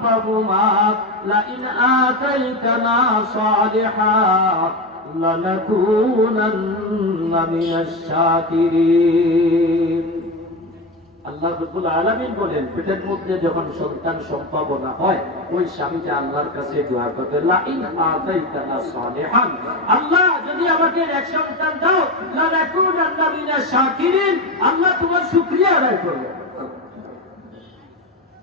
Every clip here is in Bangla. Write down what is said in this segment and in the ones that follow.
ربهما لئن آتيتنا صالحا لنكونن من الشاكرين আল্লাহ রব্বুল আলামিন বলেন পেটের মধ্যে যখন সন্তান সম্ভাবনা হয় ওই স্বামীটা আল্লাহর কাছে দোয়া করতে লাইন আতাইতানা সালিহান আল্লাহ যদি আমাকে এক সন্তান দাও লানাকুনান্না মিনাশ শাকিরিন আল্লাহ তোমার শুকরিয়া আদায় করবে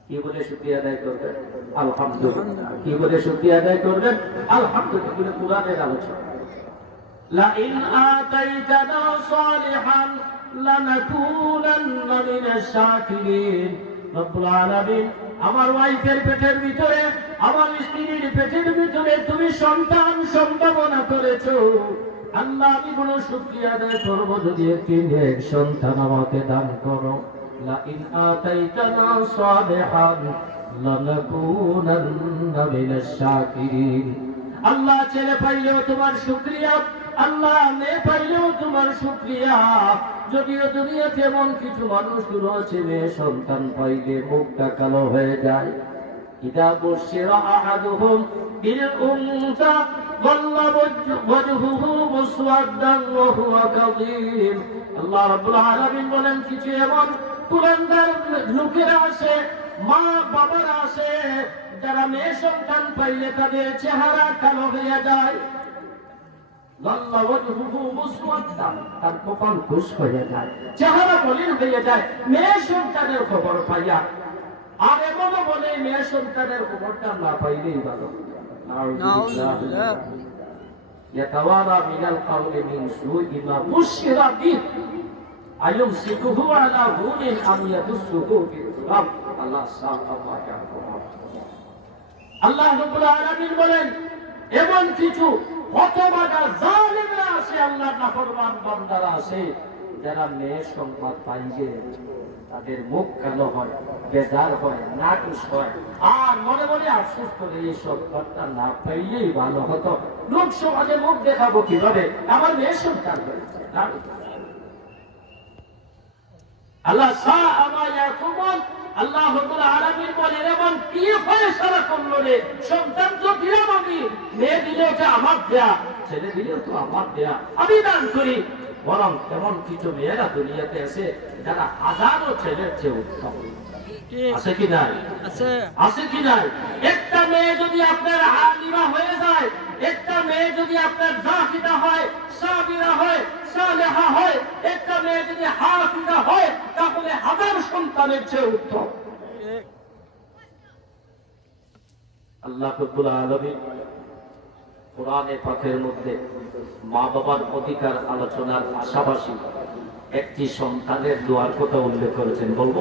কি বলে শুকরিয়া আদায় করবেন আলহামদুলিল্লাহ কি বলে শুকরিয়া আদায় করবেন আলহামদুলিল্লাহ বলে কোরআনের আলোচনা لئن آتيتنا صالحا لنكونن من الشاكرين رب العالمين আমার ওয়াইফের পেটের ভিতরে আমার স্ত্রীর পেটের ভিতরে তুমি সন্তান সম্ভাবনা করেছো আল্লাহ আমি কোনো শুক্রিয়া আদায় করবো যদি একটি নেক সন্তান আমাকে দান করো لئن آتيتنا صالحا لنكونن من الشاكرين আল্লাহ ছেলে পাইলেও তোমার শুক্রিয়া আল্লাহ মেয়ে পাইলেও তোমার শুক্রিয়া যদিও দুনিয়াতে এমন কিছু মানুষগুলো আছে মেয়ে সন্তান পাইলে মুখটা কালো হয়ে যায় إذا بشر أحدهم بالأنثى ظل وجه- وجهه مسودا وهو كظيم আল্লাহ রাব্বুল আলামিন বলেন কিছু এমন কুলাঙ্গার লোকেরা আছে মা বাবারা আছে যারা মেয়ে সন্তান পাইলে তাদের চেহারা কালো হয়ে যায় ظل وجهه مسودا তার কপাল ঘুষ হয়ে যায় চেহারা মলিন হয়ে যায় মেয়ে সন্তানের খবর পাইয়া আর এমনও বলে মেয়ে সন্তানের খবরটা না পাইলেই ভালো নাউজুবিল্লাহ। يتوارى من القول من سوء ما بشر به أيمسكه على هون أم يدسه في التراب الله ساق الله يعفو আল্লাহ রব্বুল আলামিন বলেন এমন কিছু হতবাগা জালিমরা আছে আল্লাহর নাফরমান বান্দারা আছে যারা মেয়ে সংবাদ পাইবে তাদের মুখ কালো হয়, বেজার হয় নাকুশ হয়, আর মনে মনে আফসোস করে এই সংবাদটা না পাইলেই ভালো হতো। লোক সমাজে মুখ দেখাবো কীভাবে? আমার মেয়ে সন্তান আল্লাহ শাহ আমার ইয়াকুবুন আল্লাহ আলামিন বলেন, এমন কি ফয়সালা করল রে? সন্তান তো দিলাম আমি। মেয়ে দিলে ওটা আমার দেয়া, ছেলে দিলেও তো আমার দেয়া। আমি দান করি বরং এমন কিছু মেয়েরা দুনিয়াতে আছে যারা হাজারো ছেলের চেয়ে উত্তম। আছে কি নাই? আছে। কি নাই? একটা মেয়ে যদি আপনার আলিমা হয়ে যায় একটা মেয়ে যদি আপনার জাহিদা হয় সাবিরা হয় সালেহা হয় একটা মেয়ে যদি হাফিজা হয় তাহলে হাজার সন্তানের চেয়ে উত্তম। আল্লাহ রব্বুল আলামিন কোরআনে পাকের মধ্যে মা বাবার অধিকার আলোচনার পাশাপাশি একটি সন্তানের দোয়ার কথা উল্লেখ করেছেন। বলব